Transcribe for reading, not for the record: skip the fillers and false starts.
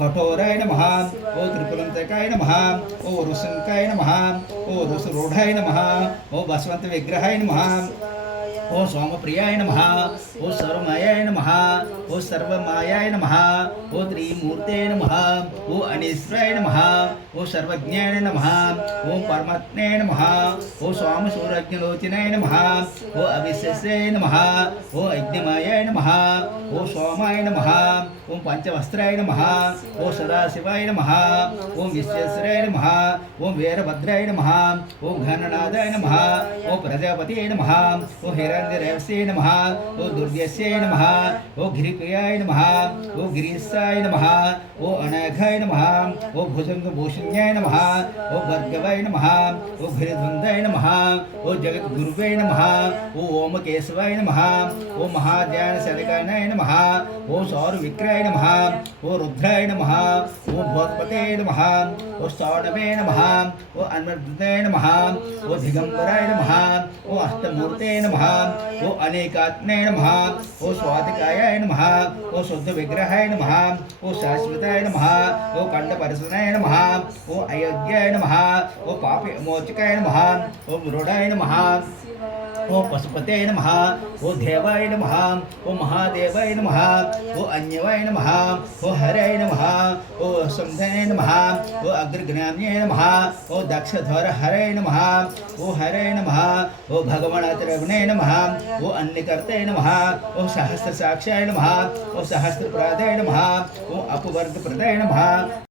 कठोराय नमः ओ त्रिपुरंतकाय नमः ओ रुसंकाय नमः ओ रुसरूढाय नमः ओ बसवंत विग्रहाय नमः ओ सोमप्रियाय नमः ओ सर्वमायाय नमः ओ सर्वमायाय नमः ओ त्रिमूर्ते नमः ओ अनीश्वराय नमः ओ सर्वज्ञाय नमः ओ परमात्मने नमः ओ स्वाम सूरज्ञलोचनाय नमः ओ अविशेषाय नमः ओ अज्ञमायाय नमः ओ सोमाय नमः ओम पंचवस्त्राय नमः ओम सदाशिवाय नमः ओम विश्वेश्वराय नमः ओम वीरभद्राय नमः ओम घननादाय नमः ओम प्रजापतिये नमः ओम हिरण्यरेवसे नमः ओम दुर्गेशे नमः ओम गिरिप्रियाय नमः ओम गिरीशाय नमः ओम अनाघाय नमः ओम भुजंगभूषण्याय नमः ओम भर्गवाय नमः ओम भीरध्वंदाय नमः ओम जगद्गुरुवे नमः ओम ओमकेशवाय नमः ओम महाध्यान सदकानाय नमः ओम सौरविक्रय नमः ओ रुद्राय नमः ओ भूतपते नमः ओ सौरवे नमः ओ अन्वर्थते नमः ओ दिगंबराय नमः ओ अष्टमूर्ते नमः ओ अनेकात्मने नमः ओ स्वातिकायाय नमः ओ शुद्ध विग्रहाय नमः ओ शाश्वताय नमः ओ कंडपरसनाय नमः ओ अयोध्याय नमः ओ पापमोचकाय नमः ओ मृडाय नमः ओ पशुपते नमः ओ देवाय नमः ओ महादेवाय नमः ओ अन्यवाय नमः ओ हराय नमः ओ संधनाय नमः ओ अग्रज्ञान्याय नमः ओ दक्षध्वर हराय नमः ओ हराय नमः ओ भगवानातिरवणे नमः ओ अन्यकर्ते नमः ओ सहस्र साक्षाय नमः ओ सहस्रप्रदाय नमः ओ अपवर्गप्रदाय नमः